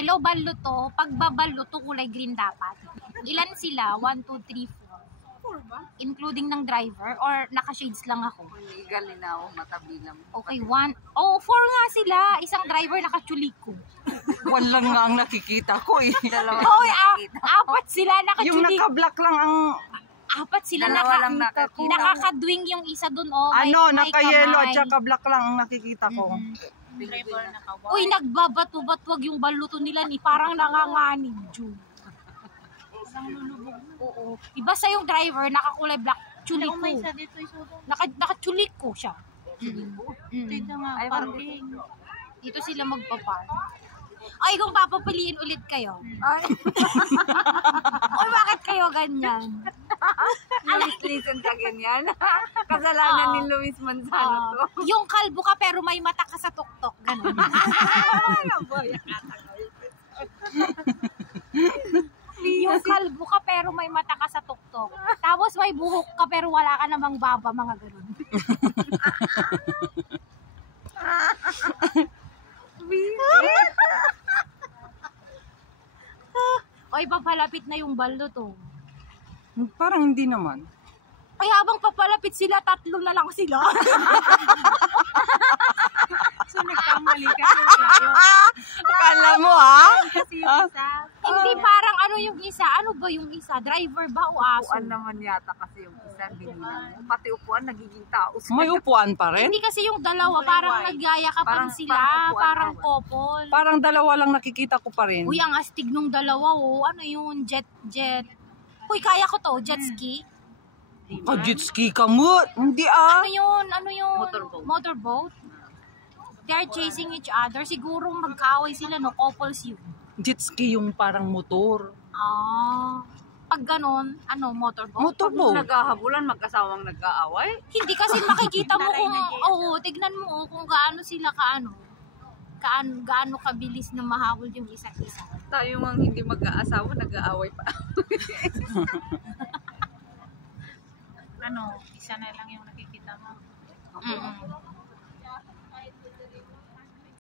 Hello, baluto. Pagbabaluto, kulay green dapat. Ilan sila? 1, 2, 3, 4. Ba? Including ng driver or naka-shades lang ako? Legal na ako, matabi lang. Okay, 1. Oh, 4 nga sila. Isang driver naka-chuliko. One lang nga ang nakikita ko eh. Dalawa Hoy, nakikita. apat sila Yung naka-chuliko. naka-black lang ang Apat sila Dalawa lang nakakita. nakakadwing yung isa dun. Oh, may naka-yellow at kamay. saka black lang ang nakikita ko. Driver naka-white. Uy, nagbabato-batwag yung baluto nila ni parang nanganganib, June. Oo. Iba sa yung driver, nakakulay black, chuliko. May isa dito isudo. Naka-chuliko siya. Tignan nga, Ay, parking. Dito sila magpa-park. Ay, kung papapiliin ulit kayo. Ay, Uy, bakit kayo ganyan? Luis, listen ka ganyan. Kasalanan ni Luis Manzano to. Yung kalbo ka pero may mata ka sa tuktok. Ganun. Yung kalbo ka pero may mata ka sa tuktok. Tapos may buhok ka pero wala ka namang baba, mga ganun. Oy, papalapit na yung baldo to. Parang hindi naman. Ay, habang papalapit sila, 3 na lang sila. So, nagkamali ka. Akala mo ha? Kasi yung isa. Hindi parang ano yung isa. Ano ba yung isa? Driver ba o aso? Upuan naman yata kasi yung isa binilang mo. Pati upuan nagiging tao. May upuan pa rin? Hindi kasi yung dalawa, parang nagyayakapan Parang- sila. parang upuan Parang na. couple. Parang dalawa lang nakikita ko pa rin. Uy, ang astig nung dalawa, oh. Ano yun? Jet. Uy, kaya ko to. Jet ski. Jet ski ka mo. Hindi ah. Ano yun? Motorboat. Motorboat. They're chasing each other. Siguro magkaaway sila, no? Couples yun. Jet ski yung parang motor. Ah. Pag ganon, motorboat? Motorboat. Naghahabulan, mag-asawang nag-aaway. Hindi kasi makikita mo Taray kung, na tignan mo kung gaano sila gaano kabilis na mahabol yung isa't isa. Tayo nga hindi mag-aasawa, nag-aaway pa. Isa na lang yung nakikita mo. Mm-mm.